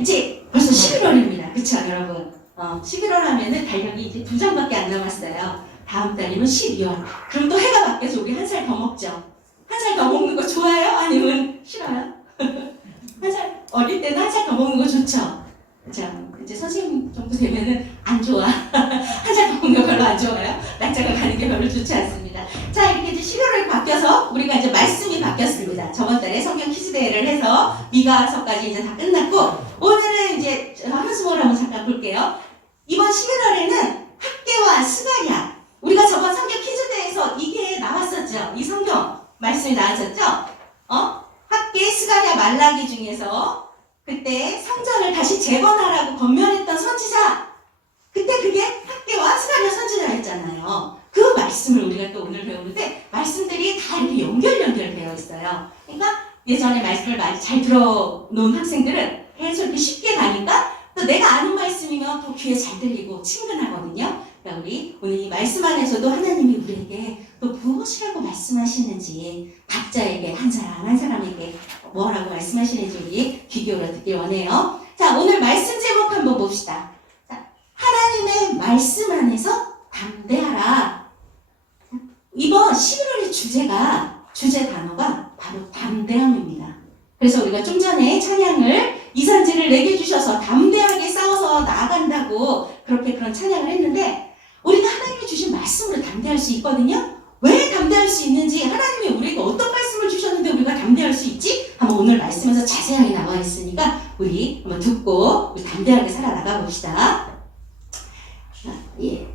이제 벌써 11월입니다. 그쵸, 여러분? 11월 하면은 달력이 이제 2장밖에 안 남았어요. 다음 달이면 12월. 그럼 또 해가 바뀌어서 우리 한 살 더 먹죠? 한 살 더 먹는 거 좋아요? 아니면 싫어요? 어릴 때는 한 살 더 먹는 거 좋죠? 자, 이제 선생님 정도 되면은 안 좋아. 한 살 더 먹는 거 별로 안 좋아요. 날짜가 가는 게 별로 좋지 않습니다. 자, 이렇게 이제 11월에 바뀌어서 우리가 이제 말씀이 바뀌었습니다. 저번 달에 성경 퀴즈 대회를 해서 미가서까지 이제 다 끝났고, 오늘은 이제 현수목을 한번 잠깐 볼게요. 이번 11월에는 학계와 스가랴. 우리가 저번 성경 퀴즈 대회에서 이게 나왔었죠. 이 성경 말씀이 나왔었죠. 학계, 스가랴, 말라기 중에서 그때 성전을 다시 재건하라고 권면했던 선지자, 그때 그게 학계와 스가랴 선지자였잖아요. 그 말씀을 우리가 또 오늘 배우는데 말씀들이 다 이렇게 연결되어 있어요. 그러니까 예전에 말씀을 많이 잘 들어놓은 학생들은 계속 이렇게 쉽게 가니까 또 내가 아는 말씀이면 더 귀에 잘 들리고 친근하거든요. 그러니까 우리 오늘 이 말씀 안에서도 하나님이 우리에게 또 무엇이라고 말씀하시는지, 각자에게 한 사람 한 사람에게 뭐라고 말씀하시는지 우리 귀 기울여 듣길 원해요. 자, 오늘 말씀 제목 한번 봅시다. 자, 하나님의 말씀 안에서 담대하라. 이번 11월의 주제 단어가 바로 담대함입니다. 그래서 우리가 좀 전에 찬양을 이산지를 내게 주셔서 담대하게 싸워서 나아간다고 그런 찬양을 했는데, 우리가 하나님이 주신 말씀으로 담대할 수 있거든요. 왜 담대할 수 있는지, 하나님이 우리에게 어떤 말씀을 주셨는데 우리가 담대할 수 있지? 한번 오늘 말씀에서 자세하게 나와 있으니까 우리 한번 듣고 우리 담대하게 살아나가 봅시다. 예.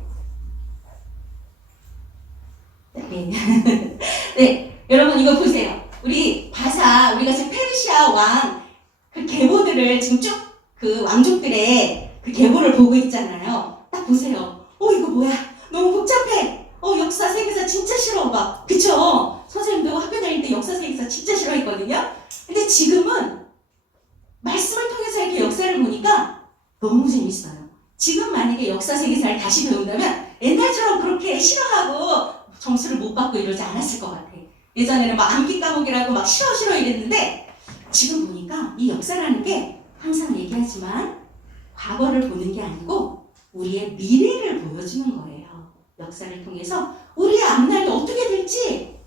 네, 여러분 이거 보세요. 우리 우리가 지금 페르시아 왕 그 계보들을 지금 쭉 그 왕족들의 그 계보를 보고 있잖아요. 딱 보세요. 이거 뭐야? 너무 복잡해. 역사 세계사 진짜 싫어. 막 그쵸? 선생님도 학교 다닐 때 역사 세계사 진짜 싫어했거든요. 근데 지금은 말씀을 통해서 이렇게 역사를 보니까 너무 재밌어요. 지금 만약에 역사 세계사를 다시 배운다면 옛날처럼 그렇게 싫어하고 점수를 못 받고 이러지 않았을 것 같아. 예전에는 막 암기 과목이라고 막 싫어 이랬는데, 지금 보니까 이 역사라는 게 항상 얘기하지만 과거를 보는 게 아니고 우리의 미래를 보여주는 거예요. 역사를 통해서 우리의 앞날이 어떻게 될지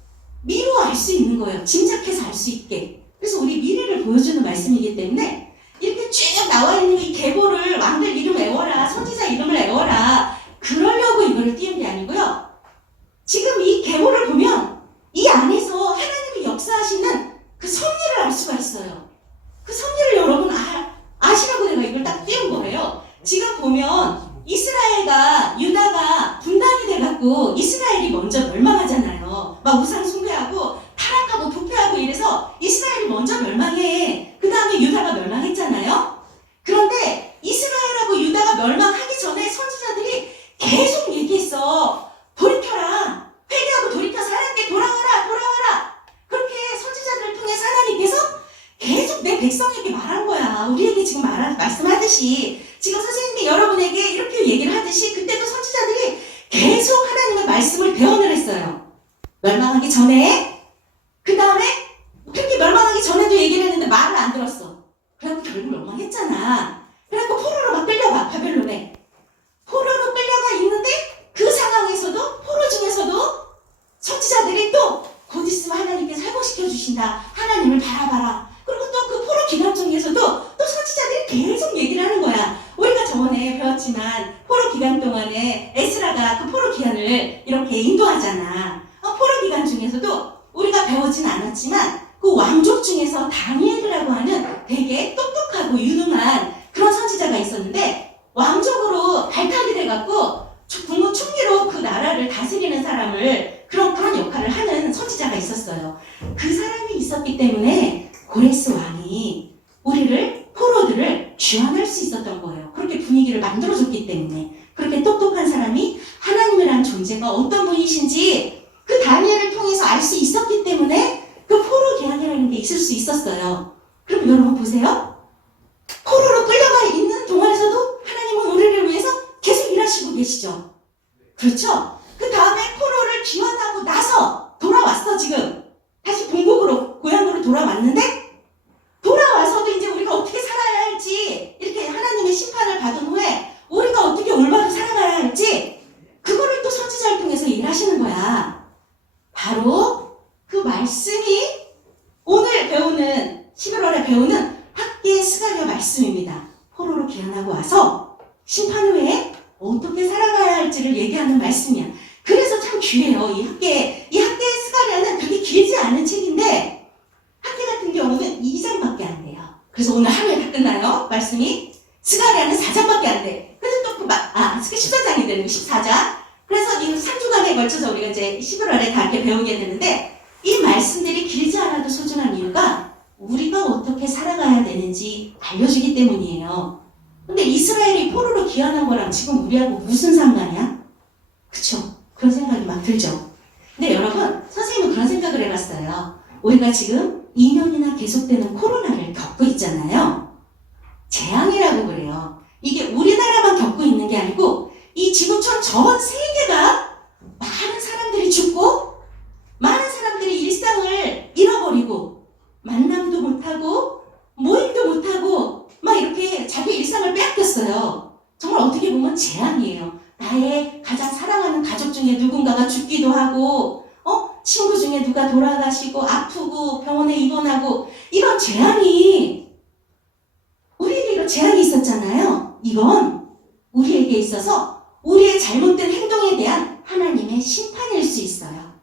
미루어 알 수 있는 거예요. 짐작해서 알 수 있게. 그래서 우리 미래를 보여주는 말씀이기 때문에 이렇게 쭉 나와 있는 이 계보를 왕들 이름 외워라, 선지자 이름을 외워라, 그러려고 이거를 띄운 게 아니고요. 지금 이 계보를 보면 이 안에서 하나님이 역사하시는 그 섭리를 알 수가 있어요. 그 섭리를 여러분 아시라고 내가 이걸 딱 띄운 거예요. 지금 보면 이스라엘과 유다가 분단이 돼갖고 이스라엘이 먼저 멸망하잖아요. 막 우상 숭배하고 타락하고 부패하고 이래서 이스라엘이 먼저 멸망해. 그 다음에 유다가 멸망했잖아요. 그런데 이스라엘하고 유다가 멸망하기 전에 선지자들이 계속 얘기했어. 돌이켜라. 회개하고 돌이켜서 하나님께 돌아와라. 그렇게 선지자들을 통해서 하나님께서 계속 내 백성에게 말한 거야. 우리에게 지금 말씀하듯이, 지금 선생님이 여러분에게 이렇게 얘기를 하듯이 그때도 선지자들이 계속 하나님의 말씀을 대언을 했어요. 멸망하기 전에, 그 다음에 그렇게 멸망하기 전에도 얘기를 했는데 말을 안 들었어. 그래갖고 결국 멸망했잖아. 그래갖고 포로로 막 끌려가, 바벨론에. 포로로 끌려가 있는데 그 상황에서도, 포로 중에서도 선지자들이 또 곧 있으면 하나님께서 회복시켜 주신다. 하나님을 바라봐라. 그리고 또 그 포로 기간 중에서도 또 선지자들이 계속 얘기를 하는 거야. 우리가 저번에 배웠지만 포로 기간 동안에 에스라가 그 포로 기간을 이렇게 인도하잖아. 포로 기간 중에서도 우리가 배우진 않았지만 그 왕족 중에서 다니엘이라고 하는 되게 똑똑하고 유능한 그런 선지자가 있었는데, 왕족으로 발탁이 돼갖고 국무 총리로 그 나라를 다스리는 사람을 그런 역할을 하는 선지자가 있었어요. 그 사람이 있었기 때문에 고레스 왕이 포로들을 귀환할 수 있었던 거예요. 그렇게 분위기를 만들어줬기 때문에. 그렇게 똑똑한 사람이 하나님이라는 존재가 어떤 분이신지 그 다니엘을 통해서 알 수 있었기 때문에 그 포로 귀환이라는 게 있을 수 있었어요. 그럼 여러분 보세요. 포로로 끌려가 있는 동안에서도 하나님은 우리를 위해서 계속 일하시고 계시죠. 그렇죠? 그 다음에 포로를 귀환하고 나서 돌아왔어. 지금 다시 본국으로, 고향으로 돌아왔는데, 돌아와서도 이제 우리가 어떻게 살아야 할지 오늘날 배우는 학계의 스가랴 말씀입니다. 포로로 귀환하고 와서 심판 후에 어떻게 살아가야 할지를 얘기하는 말씀이야. 그래서 참 귀해요. 이 학계의 스가랴는 그렇게 길지 않은 책인데 학계 같은 경우는 2장밖에 안 돼요. 그래서 오늘 하루에 다 끝나요. 말씀이. 스가랴는 4장밖에 안 돼. 근데 또 14장이 되는 거 14장. 그래서 이 3주간에 걸쳐서 우리가 이제 11월에 다 이렇게 배우게 되는데 이 말씀들이 길지 않아도 소중한 이유가 우리가 어떻게 살아가야 되는지 알려주기 때문이에요. 근데 이스라엘이 포로로 귀환한 거랑 지금 우리하고 무슨 상관이야? 그쵸? 그런 생각이 막 들죠. 근데 여러분, 선생님은 그런 생각을 해봤어요. 우리가 지금 2년이나 계속되는 코로나를 겪고 있잖아요. 재앙이라고 그래요. 이게 우리나라만 겪고 있는 게 아니고 이 지구촌 전 세계가 많은 사람들이 죽고 많은 사람들이 일상을 잃어버리고 만남도 못하고 모임도 못하고 막 이렇게 자기 일상을 빼앗겼어요. 정말 어떻게 보면 재앙이에요. 나의 가장 사랑하는 가족 중에 누군가가 죽기도 하고 친구 중에 누가 돌아가시고 아프고 병원에 입원하고 이런 재앙이 우리에게 이런 재앙이 있었잖아요. 이건 우리에게 있어서 우리의 잘못된 행동에 대한 하나님의 심판일 수 있어요.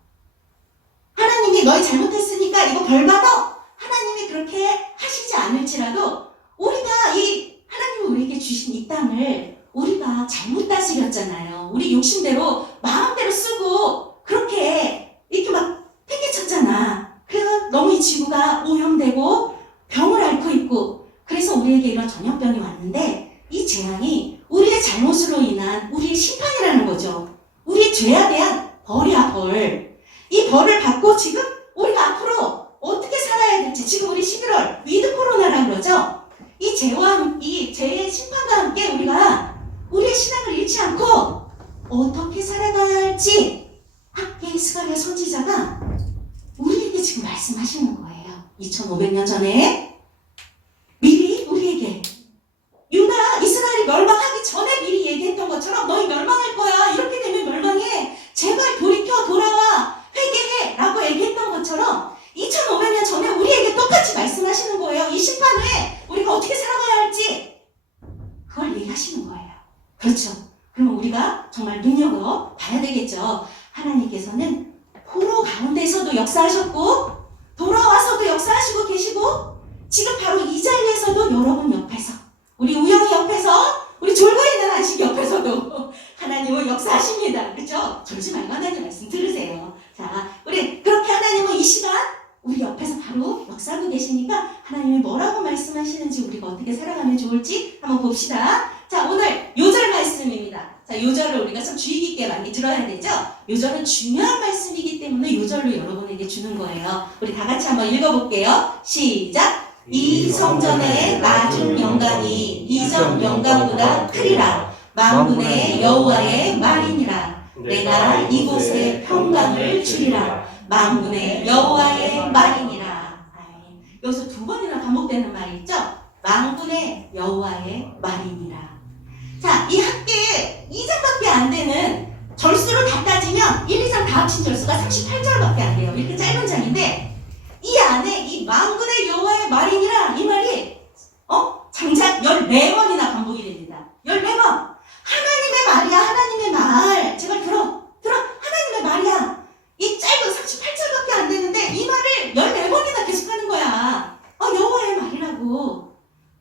하나님이 너희 잘못했으니까 이거 벌 받아. 하나님이 그렇게 하시지 않을지라도 우리가 이 하나님이 우리에게 주신 이 땅을 우리가 잘못 다스렸잖아요. 우리 욕심대로 마음대로 쓰고 그렇게 이렇게 막 팽개쳤잖아. 그래서 너무 이 지구가 오염되고 병을 앓고 있고 그래서 우리에게 이런 전염병이 왔는데 이 재앙이 우리의 잘못으로 인한 우리의 심판이라는 거죠. 우리의 죄에 대한 벌이야, 벌. 이 벌을 받고 지금 우리가 앞으로 어떻게 살아야 될지 지금 우리 11월 위드 코로나라고 그러죠. 이 죄의 심판과 함께 우리가 우리의 신앙을 잃지 않고 어떻게 살아가야 할지 학계의 스가랴 선지자가 우리에게 지금 말씀하시는 거예요. 2500년 전에 미리 우리에게 유다, 이스라엘이 멸망하기 전에 미리 얘기했던 것처럼 너희 멸망할 거야. 이렇게 되면 멸망해. 제발 돌이켜 돌아와 회개해 라고 얘기했던 것처럼 2500년 전에 우리에게 똑같이 말씀하시는 거예요. 이 심판 후에 우리가 어떻게 살아가야 할지 그걸 얘기하시는 거예요. 그렇죠. 그럼 우리가 정말 눈여겨봐야 되겠죠. 하나님께서는 포로 가운데서도 역사하셨고 돌아와서도 역사하시고 계시고 지금 바로 이 자리에서도 여러분 옆에서 우리 우영이 옆에서 우리 졸고 있는 한식 옆에서도 하나님은 역사하십니다. 그렇죠? 졸지 말고 하나님 말씀 들으세요. 자, 우리 그렇게 하나님은 이 시간 우리 옆에서 바로 역사하고 계시니까 하나님이 뭐라고 말씀하시는지 우리가 어떻게 살아가면 좋을지 한번 봅시다. 자, 오늘 요절 말씀입니다. 자, 요절을 우리가 좀 주의 깊게 많이 들어야 되죠? 요절은 중요한 말씀이기 때문에 요절로 여러분에게 주는 거예요. 우리 다 같이 한번 읽어볼게요. 시작! 이 성전의 낮은 영광이 이전 영광보다 크리라. 만군의 여호와의 말이니라. 내가 이곳에 평강을 주리라. 만군의 여호와의 말이니라. 여기서 두 번이나 반복되는 말이 있죠? 만군의 여호와의 말이니라. 자, 이 학계에 2장밖에 안 되는 절수로 다 따지면 1, 2장 다 합친 절수가 38절밖에 안 돼요. 이렇게 짧은 장인데 이 안에 이 만군의 여호와의 말이니라 이 말이 장작 14번이나 반복이 됩니다. 14번. 하나님의 말이야. 하나님의 말. 제발 들어. 하나님의 말이야. 이 짧은 38절밖에 안 되는데 이 말을 14번이나 계속하는 거야. 여호와의 말이라고.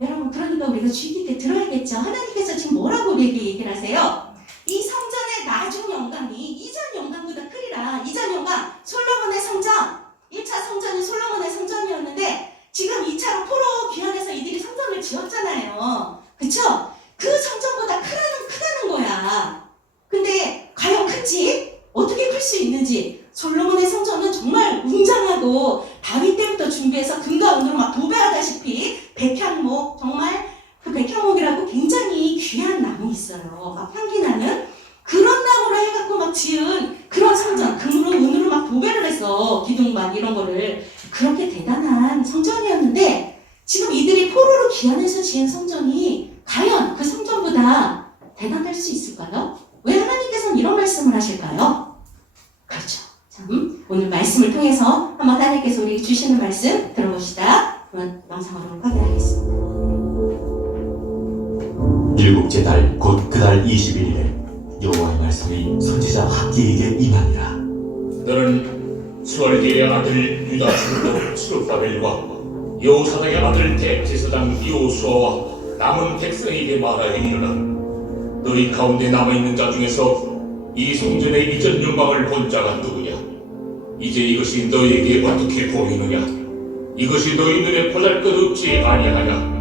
여러분 그러니까 우리가 주의 깊게 들어야겠죠. 하나님께서 지금 뭐라고 우리에게 얘기를 하세요? 이 성전의 나중 영광이 이전 영광보다 크리라. 이전 영광 솔로몬의 성전 1차 성전이 솔로몬의 성전이었는데 지금 2차로 포로 귀환해서 이들이 성전을 지었잖아요. 그쵸? 그 성전보다 크다는 거야. 근데 과연 큰지? 어떻게 클 수 있는지 솔로몬의 성전은 정말 웅장하고 다윗 때부터 준비해서 금과 은으로 막 도배하다시피 백향목 정말 그 백향목이라고 굉장히 귀한 나무 있어요. 막 향기 나는 그런 나무로 해갖고 막 지은 그런 성전 금으로 은으로 막 도배를 해서 기둥 막 이런 거를 그렇게 대단한 성전이었는데 지금 이들이 포로로 귀환해서 지은 성전이 과연 그 성전보다 대단할 수 있을까요? 왜 하나님께서는 이런 말씀을 하실까요? 그렇죠. 참 오늘 말씀을 통해서 한번 하나님께서 우리에게 주시는 말씀 들어봅시다. 그런 영상으로 확인하겠습니다. 일곱째 달 곧 그 달 21일에 여호와의 말씀이 선지자 학기에게 임하니라. 너는 수월기의 아들 유다 총독 스룹바벨과 여호사닥의 아들 대제사장 여호수아와 남은 백성에게 말하여 이르라. 너희 가운데 남아있는 자 중에서 이 성전의 이전 영광을 본 자가 누구냐? 이제 이것이 너희에게 어떻게 보이느냐? 이것이 너희 눈에 보잘것없지 아니하냐?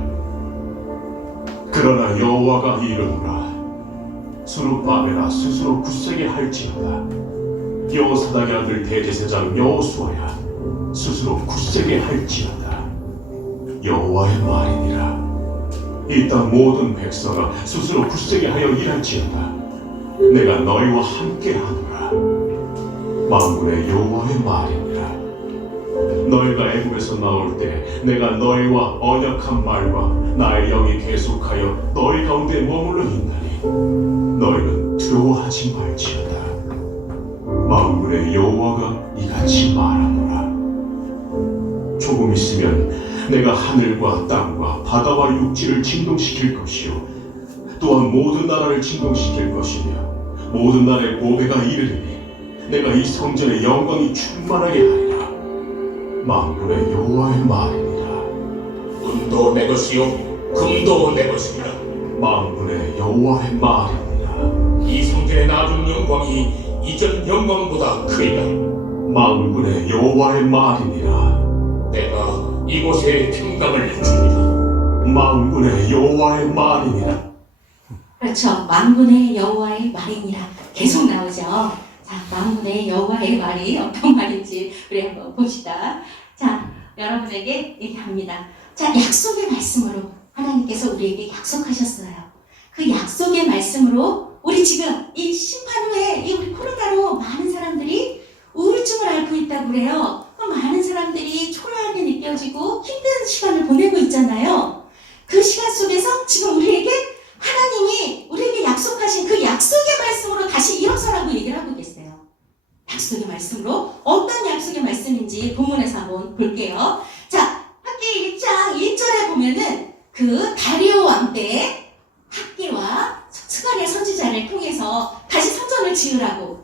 그러나 여호와가 이르노라. 스룹바벨아 스스로 굳세게 할지어다. 여호사닥의 아들 대제사장 여호수아야 스스로 굳세게 할지어다. 여호와의 말이니라. 이 땅 모든 백성아 스스로 굳세게 하여 일할지어다. 내가 너희와 함께하노라. 만군의 여호와의 말이니라. 너희가 애굽에서 나올 때 내가 너희와 언약한 말과 나의 영이 계속하여 너희 가운데 머물러 있나니 너희는 두려워하지 말지어다. 만군의 여호와가 이같이 말하노라. 조금 있으면 내가 하늘과 땅과 바다와 육지를 진동시킬 것이요 또한 모든 나라를 진동시킬 것이며 모든 나라의 보배가 이르리니 내가 이 성전의 영광이 충만하게 하리라. 만군의 여호와의 말이니라. 은도 내 것이요 금도 내 것이니라. 만군의 여호와의 말이니라. 이 성전의 나중 영광이 이전 영광보다 크리라. 만군의 여호와의 말이니라. 내가 이곳에 평강을 주리라. 만군의 여호와의 말이니라. 그렇죠. 만군의 여호와의 말이니라 계속 나오죠. 자, 만군의 여호와의 말이 어떤 말인지 우리 한번 봅시다. 자, 여러분에게 얘기합니다. 자, 약속의 말씀으로 하나님께서 우리에게 약속하셨어요. 그 약속의 말씀으로 우리 지금 이 심판 후에 이 우리 코로나로 많은 사람들이 우울증을 앓고 있다고 그래요. 많은 사람들이 초라하게 느껴지고 힘든 시간을 보내고 있잖아요. 그 시간 속에서 지금 우리에게 하나님이 우리에게 약속하신 그 약속의 말씀으로 다시 일어서라고 얘기를 하고 계세요. 약속의 말씀으로 어떤 약속의 말씀인지 본문에서 한번 볼게요. 자, 학기 1장 1절에 보면은 그 다리오 왕 때 학기와 스가랴 선지자를 통해서 다시 성전을 지으라고.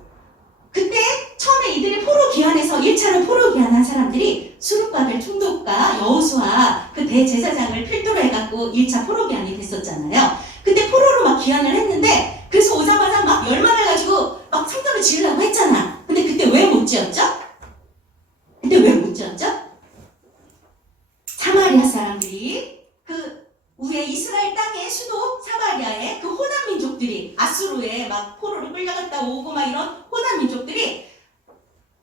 그때 처음에 이들이 포로 귀환해서 1차로 포로 귀환한 사람들이 스룹바벨 총독과 여호수아 그 대제사장을 필두로 해갖고 1차 포로 귀환이 됐었잖아요. 그때 포로로 막 귀환을 했는데 그래서 오자마자 막 열망해가지고 막 성전을 지으려고 했잖아. 근데 그때 왜 못 지었죠? 그때 왜 못 지었죠? 사마리아 사람들이 그 위에 이스라엘 땅의 수도 사마리아의 그 호남 민족들이 아수르에 막 포로로 끌려갔다 오고 막 이런 호남 민족들이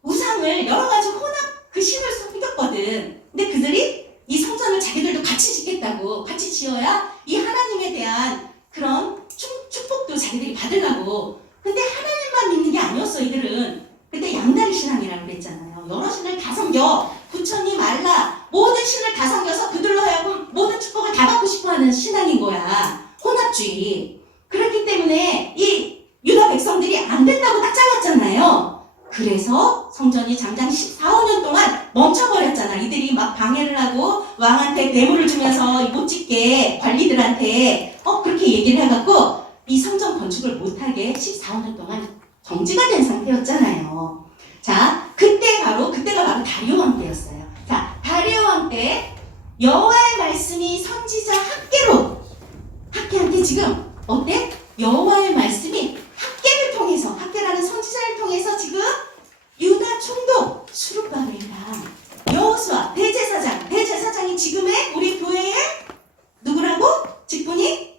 우상을 여러 가지 호남 그 신을 섬겼거든. 근데 그들이 이 성전을 자기들도 같이 짓겠다고 같이 지어야 이 하나님에 대한 그런 축복도 자기들이 받으려고. 근데 하나님만 믿는 게 아니었어 이들은. 그때 양다리 신앙이라고 그랬잖아요. 여러 신을 다 섬겨 부처님 알라 모든 신을 다 섬겨서 그들로 하여금 모든 축복을 다 받고 싶어하는 신앙인 거야. 혼합주의. 그렇기 때문에 이 유다 백성들이 안 된다고 딱 잘랐잖아요. 그래서 성전이 장장 14, 5년 동안 멈춰버렸잖아. 이들이 막 방해를 하고 왕한테 뇌물을 주면서 못 짓게 관리들한테 그렇게 얘기를 해갖고 이 성전 건축을 못하게 14, 5년 동안 정지가 된 상태였잖아요. 자, 그때가 바로 다리오 왕 때였어요. 자, 다리오 왕 때 여호와의 말씀이 선지자 학개한테 지금 어때? 여호와의 말씀이 학개를 통해서 학개라는 선지자를 통해서 지금 유다 총독 스룹바벨이랑 여호수아 대제사장이 지금의 우리 교회의 누구라고? 직분이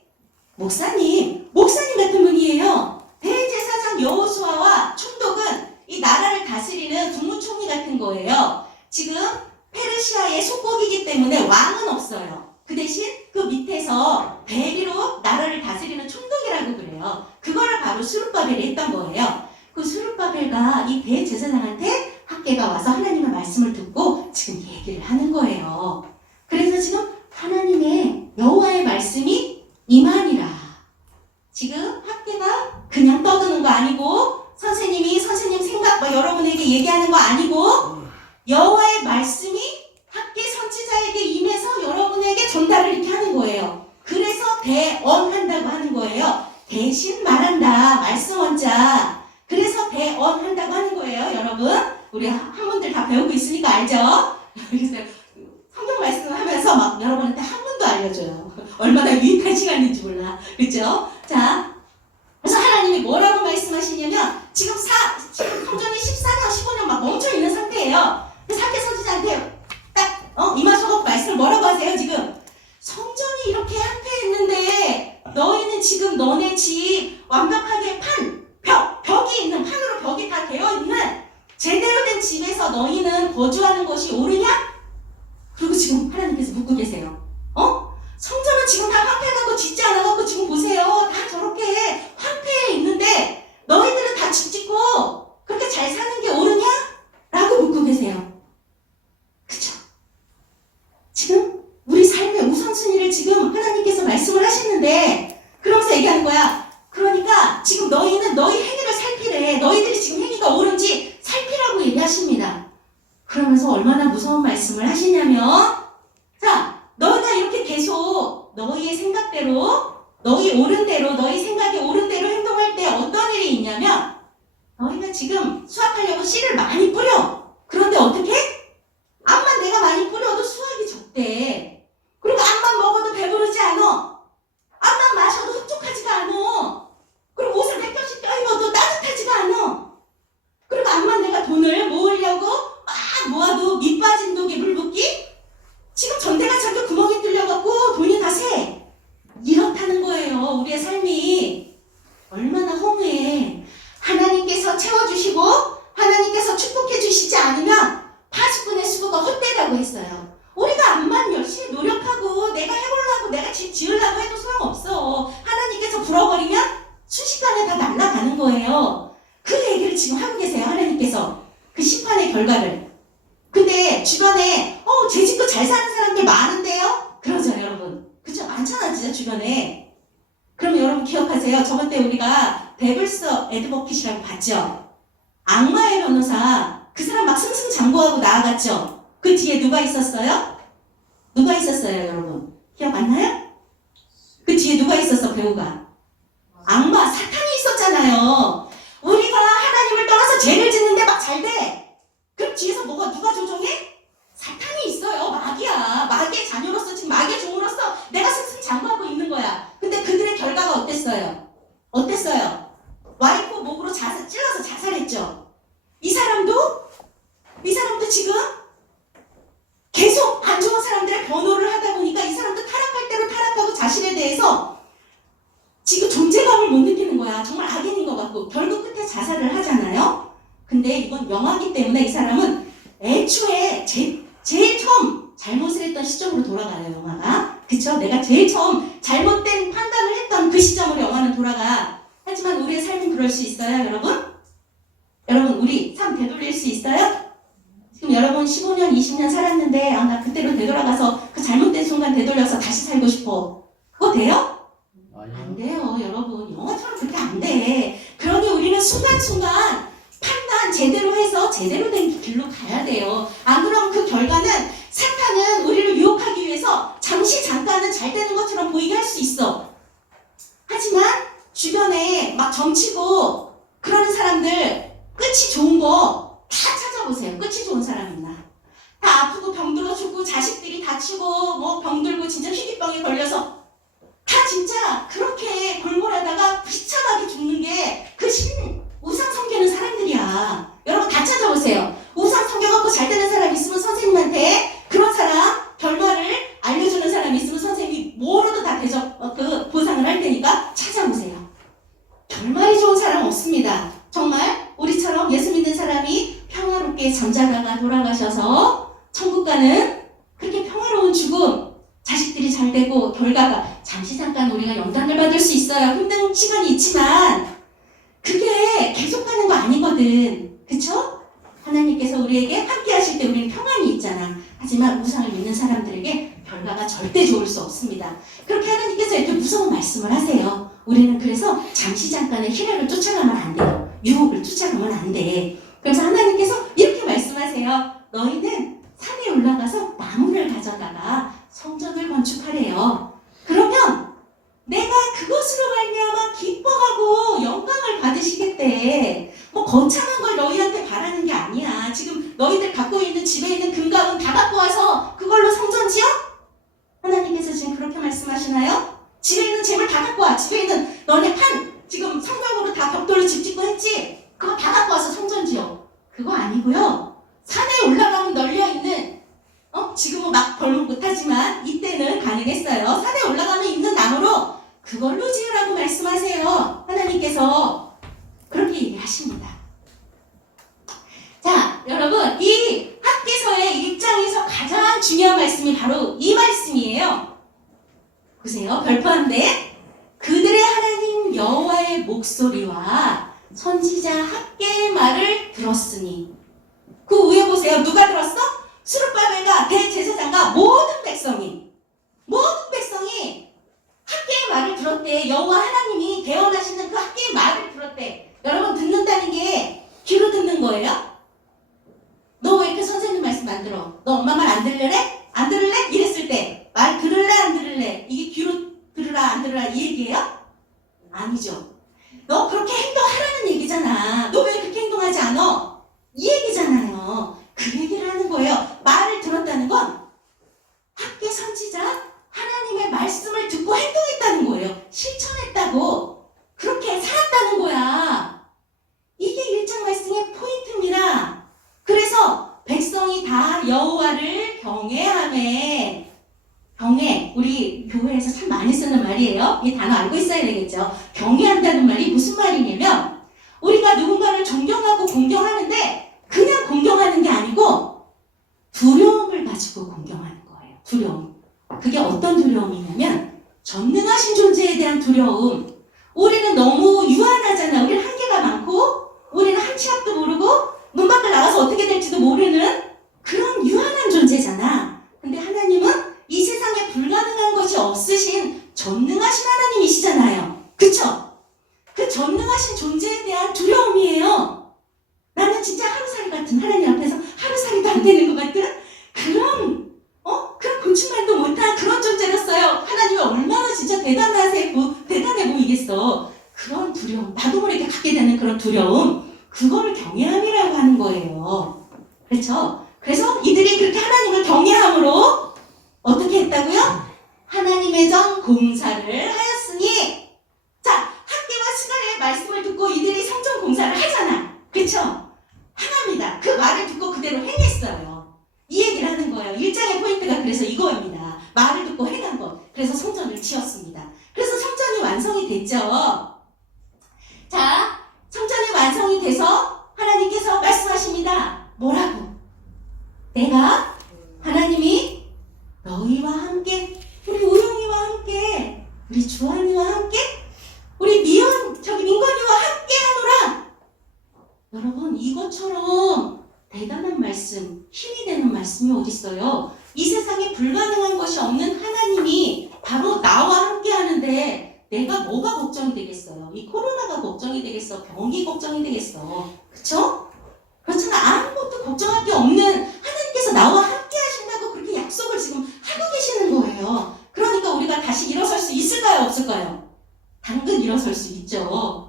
목사님 같은 분이에요. 대제사장 여호수아와 총독은 이 나라를 다스리는 국무총리 같은 거예요. 지금 페르시아의 속국이기 때문에 왕은 없어요. 그 대신 그 밑에서 대리로 나라를 다스리는 총독이라고 그래요. 그거를 바로 스룹바벨이 했던 거예요. 그 스룹바벨과 이 대제사장한테 학개가 와서 하나님의 말씀을 듣고 지금 얘기를 하는 거예요. 그래서 지금 하나님의 여호와의 말씀이 임하니라. 지금 학개가 그냥 떠드는 거 아니고 선생님 생각 여러분에게 얘기하는 거 아니고 여호와의 말씀이 학개 선지자에게 임해서 대신 말한다. 말씀 원자. 그래서 대언한다고 하는 거예요, 여러분. 우리 한 분들 다 배우고 있으니까 알죠? 그래서 성경 말씀하면서 막 여러분한테 한 번도 알려줘요. 얼마나 유익한 시간인지 몰라. 그렇죠? 자, 그래서 하나님이 뭐라고 말씀하시냐면 지금 성전이 14년, 15년 막 멈춰 있는 상태예요. 그래서 학교 선지자한테 딱 이마저고 말씀을 뭐라고 하세요? 지금 성전이 이렇게 한패했는데 너희는 지금 너네 집 완벽하게 벽이 있는 판으로 벽이 다 되어 있는 제대로 된 집에서 너희는 거주하는 것이 옳으냐? 그리고 지금 하나님께서 묻고 계세요. 성전은 지금 다 황폐하고 짓지 않아갖고 지금 보세요. 다 저렇게 황폐해 있는데 너희들은 다 집 짓고 그렇게 잘 사는 게 옳으냐? 라고 묻고 계세요. 그쵸? 지금 우리 삶의 우선순위를 지금 하나님께서 말씀을 하시는데 그러면서 얘기하는 거야. 그러니까 지금 너희는 너희 행위를 살피래. 너희들이 지금 행위가 옳은지 살피라고 얘기하십니다. 그러면서 얼마나 무서운 말씀을 하시냐면 자, 너희가 이렇게 계속 너희의 생각대로 너희 옳은 대로 너희 생각이 옳은 대로 행동할 때 어떤 일이 있냐면 너희가 지금 수확하려고 씨를 많이 뿌려. 그런데 어떻게? 암만 내가 많이 뿌려도 수확이 적대. 그리고 암만 먹어도 배부르지 않아. 암만 마셔도 흡족하지가 않아. 그리고 옷을 100겹씩 껴입어도 따뜻하지가 않아. 그리고 암만 내가 돈을 모으려고 막 모아도 밑 빠진 독에 물 붓기? 지금 전대가 저렇게 구멍이 뚫려갖고 돈이 다 새. 이렇다는 거예요. 우리의 삶이 얼마나 허무해. 하나님께서 채워주시고 하나님께서 축복해 주시지 않으면 파수꾼의 수고가 헛되다고 했어요. 우리가 암만 열심히 노력하고 내가 해보려고 내가 집 지으려고 해도 소용없어. 하나님께서 불어버리면 순식간에 다 날아가는 거예요. 그 얘기를 지금 하고 계세요. 하나님께서 그 심판의 결과를. 근데 주변에 제 집도 잘 사는 사람들 많은데요? 그러죠 여러분. 그쵸? 많잖아 진짜 주변에. 그러면 여러분 기억하세요. 저번 때 우리가 데블스 애드버킷이라고 봤죠? 악마의 변호사. 그 사람 막 승승장구하고 나아갔죠? 그 뒤에 누가 있었어요? 누가 있었어요 여러분? 기억 안 나요? 그 뒤에 누가 있었어 배우가? 악마 사탄이 있었잖아요. 우리가 하나님을 떠나서 죄를 짓는데 막 잘 돼. 그럼 뒤에서 누가 조종해? 사탄이 있어요. 마귀의 자녀로서 지금 마귀의 종으로서 내가 승승장구하고 있는 거야. 근데 그들의 결과가 어땠어요? 와이프 목으로 찔러서 자살했죠. 이 사람도 지금 계속 안 좋은 사람들의 변호를 하다 보니까 이 사람도 타락할 대로 타락하고 자신에 대해서 지금 존재감을 못 느끼는 거야. 정말 악인인 것 같고 결국 끝에 자살을 하잖아요. 근데 이건 영화기 때문에 이 사람은 애초에 제일 처음 잘못을 했던 시점으로 돌아가요. 영화가. 그쵸? 내가 제일 처음 잘못된 판단을 했던 그 시점으로 영화는 돌아가. 하지만 우리의 삶은 그럴 수 있어요 여러분? 여러분 우리 삶 되돌릴 수 있어요? 지금 여러분 15년 20년 살았는데 나 그때로 되돌아가서 그 잘못된 순간 되돌려서 다시 살고 싶어. 그거 돼요? 안 돼요 여러분. 영화처럼 그렇게 안 돼. 그러니 우리는 순간순간 판단 제대로 해서 제대로 된 길로 가야 돼요. 안 그러면 그 결과는 사탄은 우리를 유혹하기 위해서 잠깐은 잘 되는 것처럼 보이게 할 수 있어. 하지만 주변에 막 점치고 그러는 사람들 끝이 좋은 거 다 찾아보세요. 끝이 좋은 사람 있나? 다 아프고 병들어 죽고 자식들이 다치고 뭐 병들고 진짜 희귀병에 걸려서 다 진짜 그렇게 골골하다가 비참하게 죽는 게 그 우상 섬기는 사람들이야. 여러분 다 찾아보세요. 우상 섬겨갖고 잘 되는 사람 있으면 선생님한테 그런 사람 결과를 알려주는 사람 있으면 선생님이 뭐로도 다 보상을 할 테니까 찾아보세요. 결말이 좋은 사람 없습니다. 정말 우리처럼 예수 믿는 사람이 평화롭게 잠자다가 돌아가셔서 천국 가는 그렇게 평화로운 죽음, 자식들이 잘 되고 결과가 잠깐 우리가 연단을 받을 수 있어요. 힘든 시간이 있지만 그게 계속 가는 거 아니거든. 그쵸? 하나님께서 우리에게 함께 하실 때 우리는 평안이 있잖아. 하지만 우상을 믿는 사람들에게 결과가 절대 좋을 수 없습니다. 그렇게 하나님께서 이렇게 무서운 말씀을 하세요. 우리는 그래서 잠깐의 희락을 쫓아가면 안 돼요. 유혹을 쫓아가면 안 돼. 그래서 하나님께서 이렇게 말씀하세요. 너희는 산에 올라가서 나무를 가져다가 성전을 건축하래요. 그러면 내가 그것으로 말미암아 기뻐 받으시겠대. 뭐 거창한 걸 너희한테 바라는 게 아니야. 지금 너희들 갖고 있는 집에 있는 금과 은 다 갖고 와서 그걸로 성전 지어? 하나님께서 지금 그렇게 말씀하시나요? 집에 있는 재물 다 갖고 와. 집에 있는 너네 지금 성벽으로 다 벽돌로 집 짓고 했지? 그거 다 갖고 와서 성전 지어. 그거 아니고요. 산에 올라가면 널려있는 지금은 막 벌목 못하지만 이때는 가능했어요. 산에 올라가면 있는 나무로 그걸로 지으라고 말씀하세요. 하나님께서 그렇게 얘기하십니다. 자, 여러분 이 학개서의 1장에서 가장 중요한 말씀이 바로 이 말씀이에요. 보세요. 별표한데 그들의 하나님 여호와의 목소리와 선지자 학개의 말을 들었으니 그 위에 보세요. 누가 들었어? 스룹바벨과 대제사장과 모든 백성이 학개의 말을 들었대. 여호와 하나님이 대언하시는 그 학개의 말을 들었대. 여러분 듣는다는 게 귀로 듣는 거예요? 너 왜 이렇게 선생님 말씀 안 들어? 너 엄마 말 안 들을래? 안 들을래? 이랬을 때 말 들을래 안 들을래? 이게 귀로 들으라 안 들으라 이 얘기예요? 아니죠. 너 그렇게 행동하라는 얘기잖아. 너 왜 그렇게 행동하지 않아? 이 얘기잖아요. 그 얘기를 하는 거예요. 말을 들었다는 건 학개 선지자 하나님의 말씀을 듣고 행동했다는 거예요. 실천했다고. 그렇게 살았다는 거야. 이게 1장 말씀의 포인트입니다. 그래서 백성이 다 여호와를 경외하매. 경외, 우리 교회에서 참 많이 쓰는 말이에요. 이 단어 알고 있어야 되겠죠. 경외한다는 말이 무슨 말이냐면 우리가 누군가를 존경하고 공경하는데 그냥 공경하는 게 아니고 두려움을 가지고 공경하는 거예요. 두려움. 그게 어떤 두려움이냐면 전능하신 존재에 대한 두려움. 우리는 너무 유한하잖아. 우리는 한계가 많고 우리는 한 치 앞도 모르고 문 밖을 나가서 어떻게 될지도 모르는 그런 유한한 존재잖아. 근데 하나님은 이 세상에 불가능한 것이 없으신 전능하신 하나님이시잖아요. 그쵸? 그 전능하신 존재에 대한 두려움이에요. 나는 진짜 하루살이 같은 하나님 앞에서 하루살이도 안 되는 것 같은 그런 곤충만도 못한 그런 존재였어요. 하나님이 얼마나 진짜 대단해 보이겠어. 그런 두려움, 나도 모르게 갖게 되는 그런 두려움, 그거를 경외함이라고 하는 거예요. 그렇죠? 그래서 이들이 그렇게 하나님을 경외함으로 어떻게 했다고요? 하나님의 전 공사를 하였으니. 자, 학개와 스가랴의 말씀을 듣고 이들이 성전 공사를 하잖아. 그렇죠? 하나입니다. 그 말을 듣고 그대로 행했어요. 이 얘기를 하는 거예요. 1장의 포인트가 그래서 이거입니다. 말을 듣고 행한 것. 그래서 성전을 지었습니다. 그래서 성전이 완성이 됐죠. 자, 성전이 완성이 돼서 하나님께서 말씀하십니다. 뭐라고? 내가 하나님이 너희와 함께, 우리 우영이와 함께, 우리 주한이와 함께, 우리 민건이와 함께 하노라. 여러분, 이것처럼 대단한 말씀, 힘이 되는 말씀이 어디 있어요? 이 세상에 불가능한 것이 없는 하나님이 바로 나와 함께 하는데 내가 뭐가 걱정이 되겠어요? 이 코로나가 걱정이 되겠어? 병이 걱정이 되겠어? 그쵸? 그렇잖아. 아무것도 걱정할 게 없는 하나님께서 나와 함께 하신다고 그렇게 약속을 지금 하고 계시는 거예요. 그러니까 우리가 다시 일어설 수 있을까요? 없을까요? 당근 일어설 수 있죠.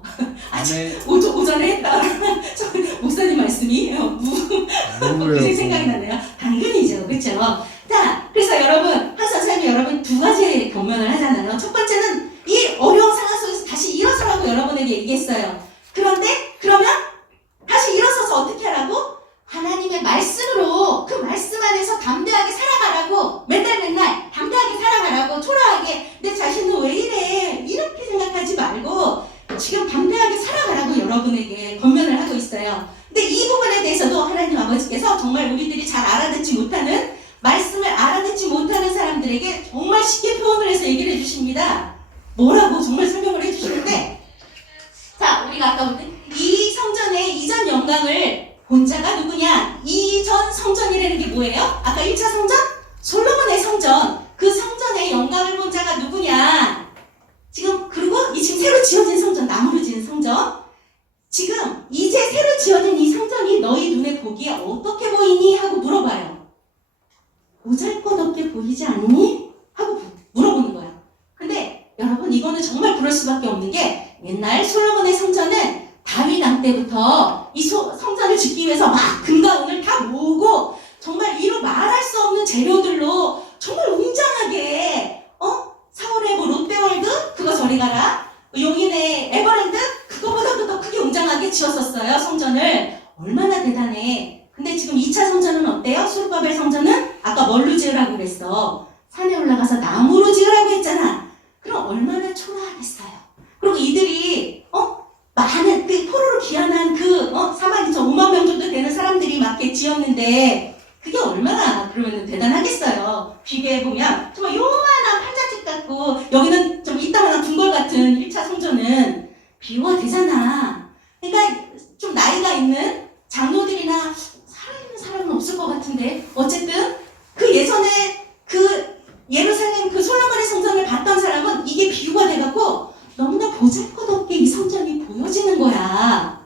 오전에 했다. 목사님 말씀이 갑자기 생각이 나네요. 당근이죠. 그렇죠? 자, 그래서 여러분, 항상 선생님이 여러분 두 가지 경면을 하잖아요. 첫 번째는 이 어려운 상황 속에서 다시 일어서라고 여러분에게 얘기했어요. 그런데 그러면 다시 일어서서 어떻게 하라고? 하나님의 말씀으로 그 말씀 안에서 담대하게 살아가라고. 맨날 담대하게 살아가라고. 초라하게 내 자신은 왜 이래 이렇게 생각하지 말고 지금 담대하게 살아가라고 여러분에게 권면을 하고 있어요. 근데 이 부분에 대해서도 하나님 아버지께서 정말 우리들이 잘 알아듣지 못하는 말씀을 알아듣지 못하는 사람들에게 정말 쉽게 표현을 해서 얘기를 해주십니다. 뭐라고 정말 설명을 해주시는데, 자, 우리가 아까 본 이 성전의 이전 영광을 본 자가 누구냐? 이전 성전이라는 게 뭐예요? 아까 1차 성전? 솔로몬의 성전. 그 성전의 영광을 본 자가 누구냐? 그리고 지금 새로 지어진 성전, 나무로 지은 성전. 지금 이제 새로 지어진 이 성전이 너희 눈에 보기에 어떻게 보이니? 하고 물어봐요. 보잘것없게 보이지 않니? 하고 물어보는 거야. 근데 여러분, 이거는 정말 그럴 수밖에 없는 게 옛날 솔로몬의 성전은 다윗 왕 때부터 이 성전을 짓기 위해서 막 금과 은을 다 모으고 정말 이루 말할 수 없는 재료들로 정말 웅장하게 서울의 뭐 롯데월드 그거 저리 가라, 용인의 에버랜드 그거보다도 더 크게 웅장하게 지었었어요. 성전을. 얼마나 대단해. 근데 지금 2차 성전은 어때요? 수르바벨 성전은 아까 뭘로 지으라고 그랬어? 산에 올라가서 나무로 지으라고 했잖아. 그럼 얼마나 초라하겠어요. 그리고 이들이 많은 그 포로로 귀환한 그 4만 2천 5만 명 정도 되는 사람들이 막 이렇게 지었는데 그게 얼마나 그러면 대단하겠어요. 비교해보면 정말 요만한 팔자집 같고 여기는 좀 이따만한 궁궐 같은 1차 성전은 비교가 되잖아. 그러니까 좀 나이가 있는 장로들이나 살아있는 사람은 없을 것 같은데 어쨌든 그 예전에 그 예루살렘 그 솔로몬의 성전을 봤던 사람은 이게 비유가 돼갖고 너무나 보잘것없게 이 성전이 보여지는 거야.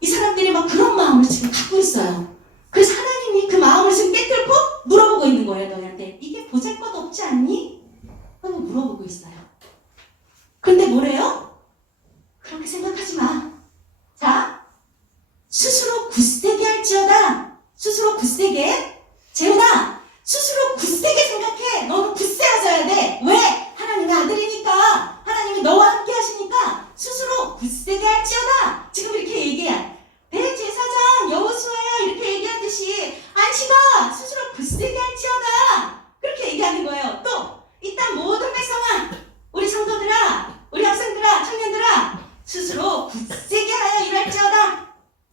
이 사람들이 막 그런 마음을 지금 갖고 있어요. 그래서 하나님이 그 마음을 지금 깨뚫고 물어보고 있는 거예요. 너희한테 이게 보잘것없지 않니? 하고 물어보고 있어요. 그런데 뭐래요? 그렇게 생각하지 마. 자, 스스로 굳세게 할지어다. 스스로 굳세게. 재훈아, 스스로 굳세게 생각해. 너는 굳세해져야 돼. 왜? 하나님의 아들이니까. 하나님이 너와 함께 하시니까 스스로 굳세게 할지어다. 지금 이렇게 얘기해. 대제사장 여호수아야 이렇게 얘기하듯이 안식아 스스로 굳세게 할지어다. 그렇게 얘기하는 거예요. 또 일단 모든 백성아, 우리 성도들아, 우리 학생들아, 청년들아 스스로 굳세게 하여 일할지어다.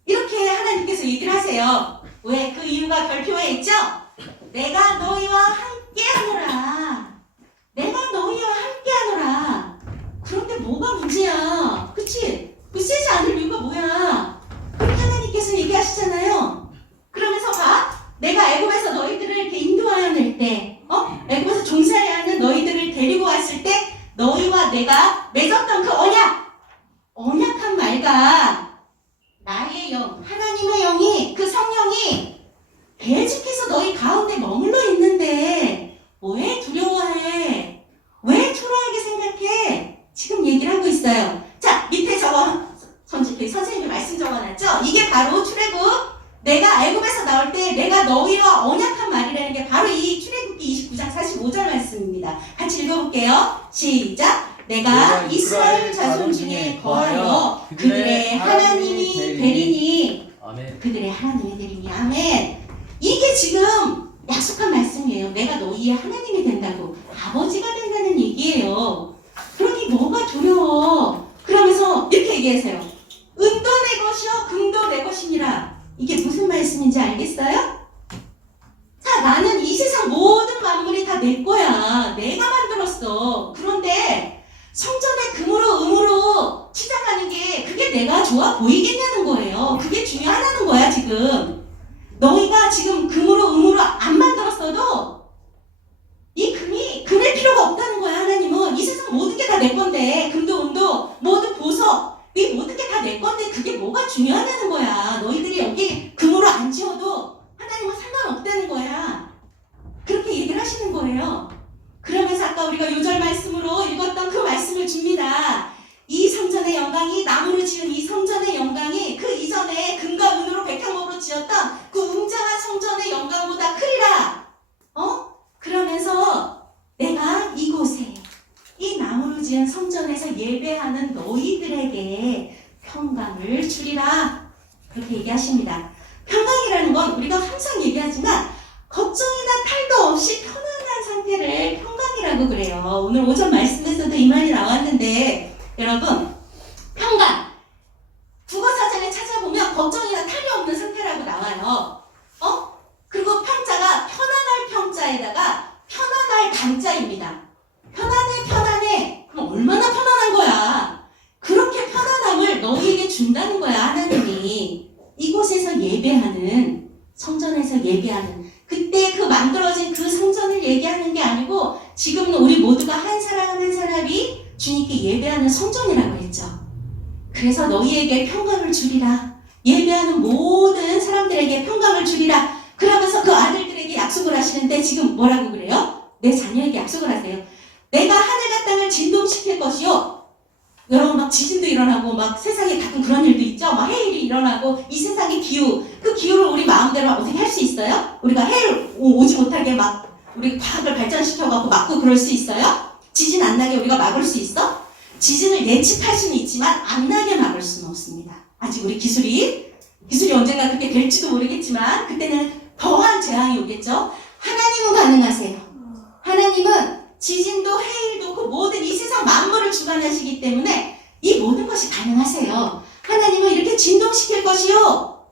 이렇게 하나님께서 얘기를 하세요. 왜? 그 이유가 별표에 있죠? 내가 너희와 함께 하노라. 내가 너희와 함께 하노라. 그런데 뭐가 문제야? 그치? 굳세지 않을 이유가 뭐야? 그렇게 하나님께서 얘기하시잖아요. 그러면서 봐. 내가 애굽에서 너희들을 이렇게 인도하여 낼 때, 애굽에서 종살이야 하는 너희들을 데리고 왔을 때 너희와 내가 맺었던 그 언약한 말과 나의 영, 하나님의 영이, 그 성령이 계속해서 너희 가운데 머물러 있는데 왜 두려워해? 왜 초라하게 생각해? 지금 얘기를 하고 있어요. 자, 밑에 선생님이 말씀 적어놨죠? 이게 바로 출애굽. 내가 애굽에서 나올 때 내가 너희와 언약한 말이라는 게 바로 이 출애굽기 29장 45절 말씀입니다. 같이 읽어볼게요. 시작. 내가 이스라엘 자손 중에 거하여 그들의 하나님이 되리니. 아멘. 그들의 하나님이 되리니. 아멘. 이게 지금 약속한 말씀이에요. 내가 너희의 하나님이 된다고. 아버지가 된다는 얘기예요. 그러니 뭐가 두려워? 그러면서 이렇게 얘기하세요. 은도 내 것이요 금도 내 것이니라. 이게 무슨 말씀인지 알겠어요? 자, 나는 이 세상 모든 만물이 다 내 거야. 내가 만들었어. 그런데 성전에 금으로 음으로 치장하는 게 그게 내가 좋아 보이겠냐는 거예요. 그게 중요하다는 거야 지금. 너희가 지금 금으로 음으로 안 만들었어도 이 금일 필요가 없다는 거야. 하나님은 이 세상 모든 게 다 내 건데, 금도 은도 모든 보석 이 모든 게 다 내 건데 그게 뭐가 중요하다는 거야. 너희들이 여기 금으로 안 지어도 하나님은 상관없다는 거야. 그렇게 얘기를 하시는 거예요. 그러면서 아까 우리가 요절 말씀으로 읽었던 그 말씀을 줍니다. 이 성전의 영광이, 나무로 지은 이 성전의 영광이 그 이전에 금과 은으로 백향목으로 지었던 그 웅장한 성전의 영광보다 크리라. 그러면서 내가 이곳에 이 나무로 지은 성전에서 예배하는 너희들에게 평강을 주리라. 그렇게 얘기하십니다. 평강이라는 건 우리가 항상 얘기하지만 걱정이나 탈도 없이 편안한 상태를 평강이라고 그래요. 오늘 오전 말씀에서도 이 말이 나왔는데 여러분, 평강 국어사전에 찾아보면 걱정이나 탈이 없는 상태라고 나와요. 그리고 평자가 편안할 평자에다가 편안할 강자입니다. 편안해. 그럼 얼마나 편안한 거야? 그렇게 편안함을 너희에게 준다는 거야. 하나님이 이곳에서 예배하는, 성전에서 예배하는, 그때 그 만들어진 그 성전을 얘기하는 게 아니고 지금은 우리 모두가 한 사람 한 사람이 주님께 예배하는 성전이라고 했죠. 그래서 너희에게 평강을 주리라. 예배하는 모든 사람들에게 평강을 주리라. 그러면서 그 아들들에게 약속을 하시는데 지금 뭐라고 그래요? 내 자녀에게 약속을 하세요. 내가 하늘과 땅을 진동시킬 것이요 여러분 막 지진도 일어나고 막 세상에 가끔 그런 일도 있죠. 막 해일이 일어나고 이 세상의 기후, 그 기후를 우리 마음대로 어떻게 할 수 있어요? 우리가 해일 오지 못하게 막 우리 과학을 발전시켜갖고 막고 그럴 수 있어요? 지진 안 나게 우리가 막을 수 있어? 지진을 예측할 수는 있지만 안 나게 막을 수는 없습니다. 아직 우리 기술이 언젠가 그렇게 될지도 모르겠지만 그때는 더한 재앙이 오겠죠. 하나님은 가능하세요. 하나님은 지진도 해일도 그 모든 이 세상 만물을 주관하시기 때문에 이 모든 것이 가능하세요. 하나님은 이렇게 진동시킬 것이요.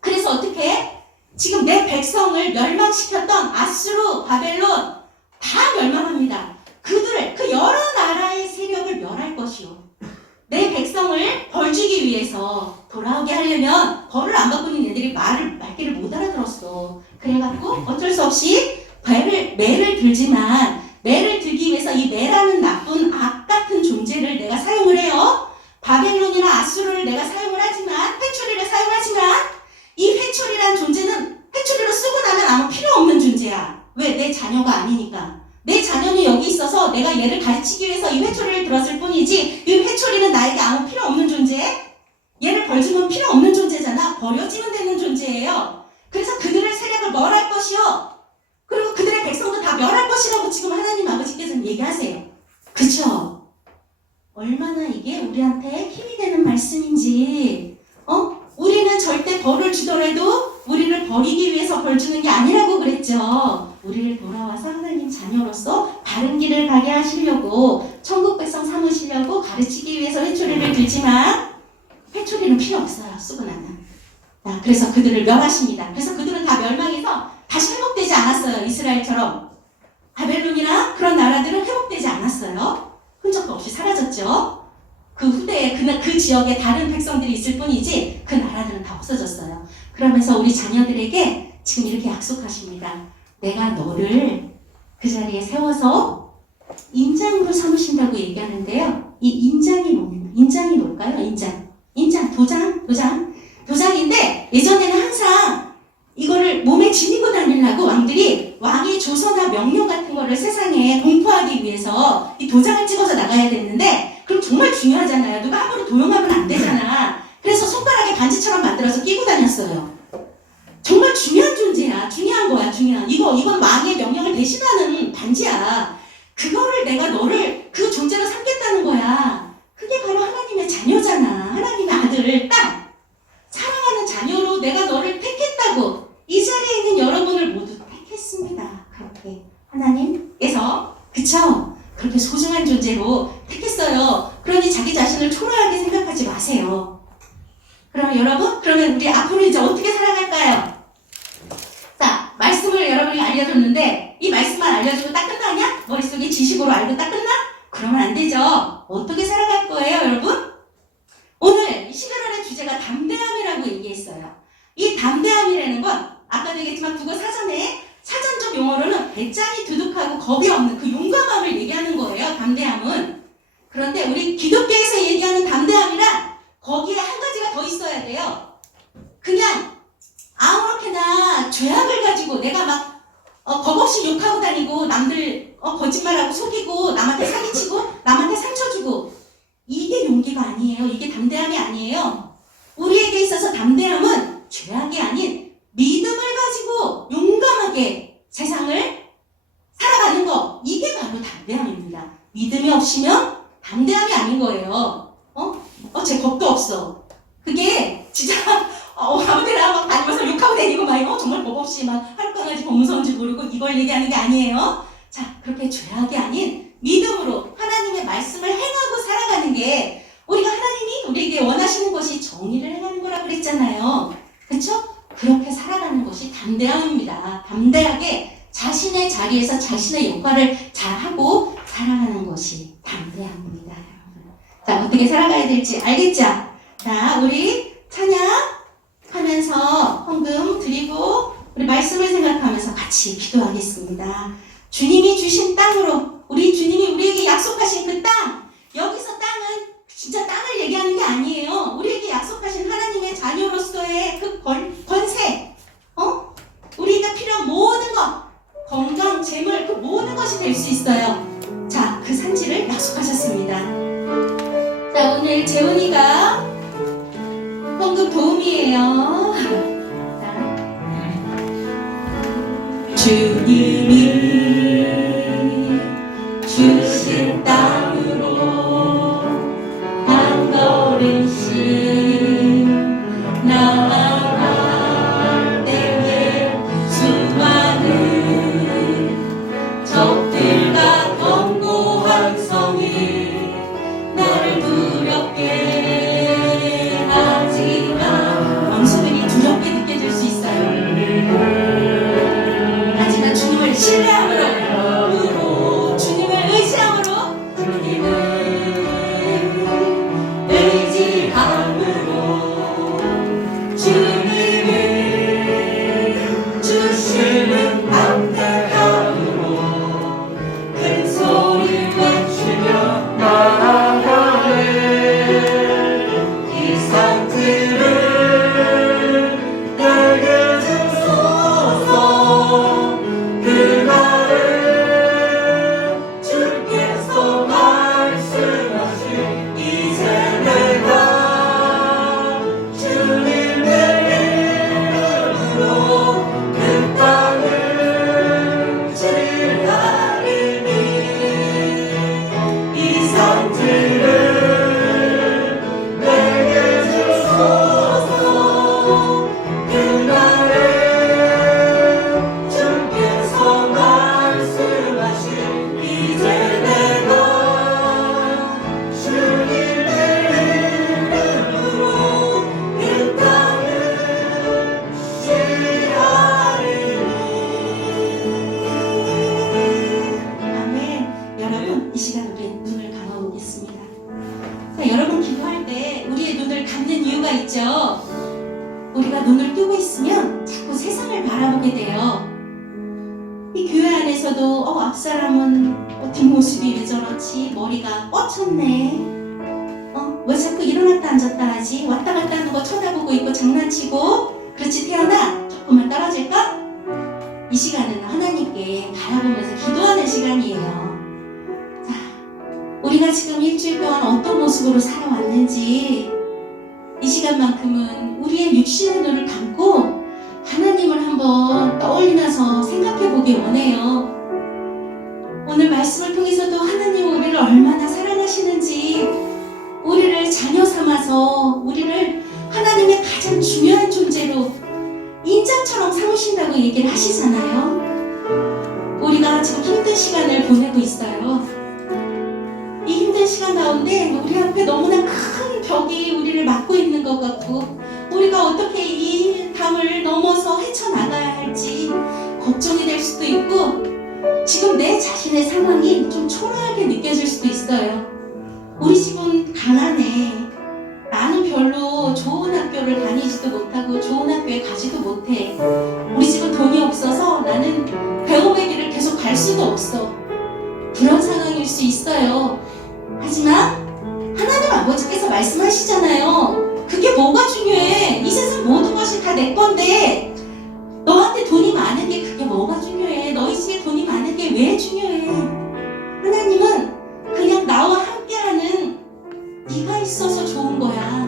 그래서 어떻게? 지금 내 백성을 멸망시켰던 아수르, 바벨론 다 멸망합니다. 그들을 그 여러 나라의 세력을 멸할 것이요. 내 백성을 벌주기 위해서 돌아오게 하려면 벌을 안 받고 있는 애들이 말귀를 못 알아들었어. 그래갖고 어쩔 수 없이 매를 들지만 매를 들기 위해서 이 매라는 나쁜 악 같은 존재를 내가 사용을 해요. 바벨론이나 아수르를 내가 사용을 하지만 회초리를 사용하지만 이 회초리란 존재는 회초리로 쓰고 나면 아무 필요 없는 존재야. 왜? 내 자녀가 아니니까. 내 자녀는 여기 있어서 내가 얘를 가르치기 위해서 이 회초리를 들었을 뿐이지 이 회초리는 나에게 아무 필요 없는 존재? 얘를 벌주면 필요 없는 존재잖아. 버려지면 되는 존재예요. 그래서 그들의 세력을 멸할 것이요. 그리고 그들의 백성도 다 멸할 것이라고 지금 하나님 아버지께서는 얘기하세요. 그쵸? 얼마나 이게 우리한테 힘이 되는 말씀인지. 우리는 절대 벌을 주더라도 우리를 버리기 위해서 벌 주는 게 아니라고 그랬죠. 우리를 돌아와서 하나님 자녀로서 바른 길을 가게 하시려고 천국 백성 삼으시려고 가르치기 위해서 회초리를 들지만 회초리는 필요 없어요. 쓰고 나면. 그래서 그들을 멸하십니다. 그래서 그들은 다 멸망해서 다시 회복되지 않았어요. 이스라엘처럼. 바벨론이나 그런 나라들은 회복되지 않았어요. 흔적 없이 사라졌죠. 그 후대에 그 지역에 다른 백성들이 있을 뿐이지 그 나라들은 다 없어졌어요. 그러면서 우리 자녀들에게 지금 이렇게 약속하십니다. 내가 너를 그 자리에 세워서 인장으로 삼으신다고 얘기하는데요. 이 인장이 뭡니까? 인장이 뭘까요? 도장인데 예전에는 항상 이거를 몸에 지니고 다니려고 왕들이 왕의 조서나 명령 같은 거를 세상에 공포하기 위해서 이 도장을 찍어서 나가야 됐는데 그럼 정말 중요하잖아요. 누가 함부로 도용하면 안 되잖아. 그래서 손가락에 반지처럼 만들어서 끼고 다녔어요. 정말 중요한 존재야. 중요한 거야. 이건 왕의 명령을 대신하는 반지야. 그거를 내가 너를 그 존재로 삼겠다는 거야. 그게 바로 하나님의 자녀잖아. 하나님의 아들, 딸. 사랑하는 자녀로 내가 너를 택했다고. 이 자리에 있는 여러분을 모두 택했습니다. 그렇게 하나님께서, 그쵸? 그렇게 소중한 존재로 택했어요. 그러니 자기 자신을 초라하게 생각하지 마세요. 그러면 우리 앞으로 이제 어떻게 살아갈까요? 자, 말씀을 여러분이 알려줬는데 이 말씀만 알려주고 딱 끝나냐? 머릿속에 지식으로 알고 딱 끝나? 그러면 안 되죠. 어떻게 살아갈 거예요, 여러분? 오늘 11월의 주제가 담대함이라고 얘기했어요. 이 담대함이라는 건 아까도 얘기했지만 국어 사전에 사전적 용어로는 배짱이 두둑하고 겁이 없는 그 용감함을 얘기하는 거예요. 담대함은. 그런데 우리 기독교에서 얘기하는 담대함이란 거기에 한 가지가 더 있어야 돼요. 그냥 아무렇게나 죄악을 가지고 내가 막 겁 없이 욕하고 다니고 남들 거짓말하고 속이고 남한테 사기치고 남한테 상처 주고 이게 용기가 아니에요. 이게 담대함이 아니에요. 우리에게 있어서 담대함은 죄악이 아닌 믿음을 가지고 용감하게 세상을 살아가는 거, 이게 바로 담대함입니다. 믿음이 없으면 담대함이 아닌 거예요. 쟤 겁도 없어. 그게 진짜 아무데나 막 다니면서 욕하고 다니고 막 정말 겁 없이 막 하룻강아지 범무서운 줄 모르고 이걸 얘기하는 게 아니에요. 자, 그렇게 죄악이 아닌 믿음으로 하나님의 말씀을 행하고 살아가는 게 우리가 하나님이 우리에게 원하시는 것이 정의를 행하는 거라고 그랬잖아요. 그렇죠? 그렇게 살아가는 것이 담대함입니다. 담대하게 자신의 자리에서 자신의 역할을 잘하고 살아가는 것이 담대함입니다. 여러분. 자, 어떻게 살아가야 될지 알겠죠? 자, 우리 찬양하면서 헌금 드리고 우리 말씀을 생각하면서 같이 기도하겠습니다. 주님이 주신 땅으로 우리 주님이 우리에게 약속하신 그 땅, 여기서 땅은 진짜 땅을 얘기하는 게 아니에요. 우리에게 약속하신 하나님의 자녀로서의 그 권세, 우리가 필요한 모든 것, 건강, 재물, 그 모든 것이 될 수 있어요. 자, 그 산지를 약속하셨습니다. 오늘 재훈이가 헌금 도움이에요. 자, 주님이 주신 땅으로 한 걸음씩 나아갈 때에 수많은 적들과 견고한 성이 나를 두렵게 하지만 원수들이 두렵게 느껴질 수 있어요. 하지만 주님을 신뢰함으로 주님을 의지함으로 주님을 주시는 담대함으로 큰 소리 외치며 나아가네. 이 산지를 내게 주소서. 그날에 주께서 말씀하신 이제 내가 주님의 이름으로 그 땅을 지나리니 이 산지를 내게 주소서. 그날에 주께서 말씀하신 이제 내가 주님의 이름으로 그 땅을 지나리니. 아멘. 여러분, 이 시간 우리 눈을 감아보겠습니다. 자, 여러분 기도할 때 우리의 눈을 감는 이유가 있죠. 우리가 눈을 뜨고 있으면 자꾸 세상을 바라보게 돼요. 이 교회 안에서도 앞사람은 뒷모습이 왜 저렇지? 머리가 뻗쳤네. 왜 자꾸 일어났다 앉았다 하지? 왔다 갔다 하는 거 쳐다보고 있고 장난치고. 그렇지 태연아? 조금만 떨어질까? 이 시간은 하나님께 바라보면서 기도하는 시간이에요. 자, 우리가 지금 일주일 동안 어떤 모습으로 살아왔는지 이 시간만큼은 우리의 육신의 눈을 감고 하나님을 한번 떠올리면서 생각해 보기 원해요. 오늘 말씀을 통해서도 하나님은 우리를 얼마나 사랑하시는지, 우리를 자녀 삼아서 우리를 하나님의 가장 중요한 존재로 인자처럼 삼으신다고 얘기를 하시잖아요. 우리가 지금 힘든 시간을 보내고 있어요. 이 힘든 시간 가운데 우리 앞에 너무나 큰 벽이 우리를 막고 있는 것 같고, 우리가 어떻게 이 담을 넘어서 헤쳐나가야 할지 걱정이 될 수도 있고, 지금 내 자신의 상황이 좀 초라하게 느껴질 수도 있어요. 우리 집은 가난해. 나는 별로 좋은 학교를 다니지도 못하고 좋은 학교에 가지도 못해. 우리 집은 돈이 없어서 나는 배움의 길을 계속 갈 수도 없어. 그런 상황일 수 있어요. 하지만 하나님 아버지께서 말씀하시잖아요. 그게 뭐가 중요해? 이 세상 모든 것이 다 내 건데 너한테 돈이 많은 게 그게 뭐가 중요해? 너희 집에 돈이 많은 게 왜 중요해? 하나님은 그냥 나와 함께하는 네가 있어서 좋은 거야.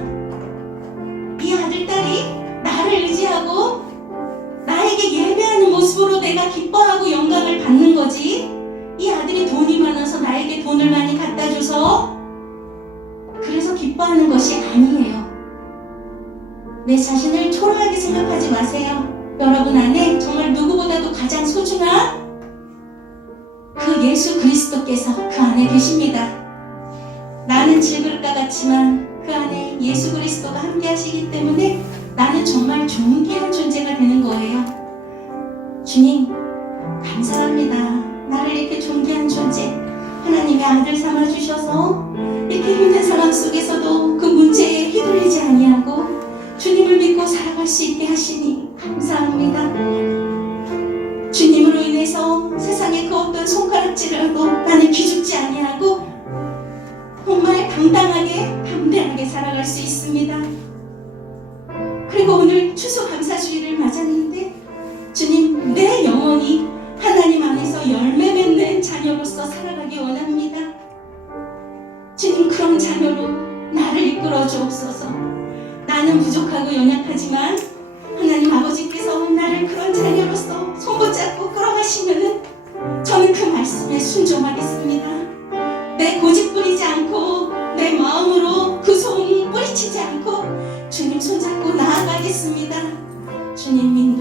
이 아들, 딸이 나를 의지하고 나에게 예배하는 모습으로 내가 기뻐하고 영광을 받는 거지. 이 아들이 돈이 많아서 나에게 돈을 많이 갖다 줘서 그래서 기뻐하는 것이 아니에요. 내 자신을 초라하게 생각하지 마세요. 여러분 안에 정말 누구보다도 가장 소중한 그 예수 그리스도께서 그 안에 계십니다. 나는 질그릇과 같지만 그 안에 예수 그리스도가 함께 하시기 때문에 나는 정말 존귀한 존재가 되는 거예요. 주님, 감사합니다. 나를 이렇게 존귀한 존재, 하나님의 아들 삼아주셔서 이렇게 힘든 상황 속에서도 그 문제에 휘둘리지 아니하고 주님을 믿고 살아갈 수 있게 하시니 감사합니다. 주님으로 인해서 세상의 그 어떤 손가락질이라도 나는 기죽지 아니하고 정말 당당하게 담대하게 살아갈 수 있습니다. 그리고 오늘 추수감사주일을 맞았는데 주님, 내 영혼이 하나님 안에서 열매 맺는 자녀로서 살아가기 원합니다. 주님, 그런 자녀로 나를 하시면은 저는 그 말씀에 순종하겠습니다. 내 고집 부리지 않고 내 마음으로 그 소음 뿌리치지 않고 주님 손잡고 나아가겠습니다. 주님 믿는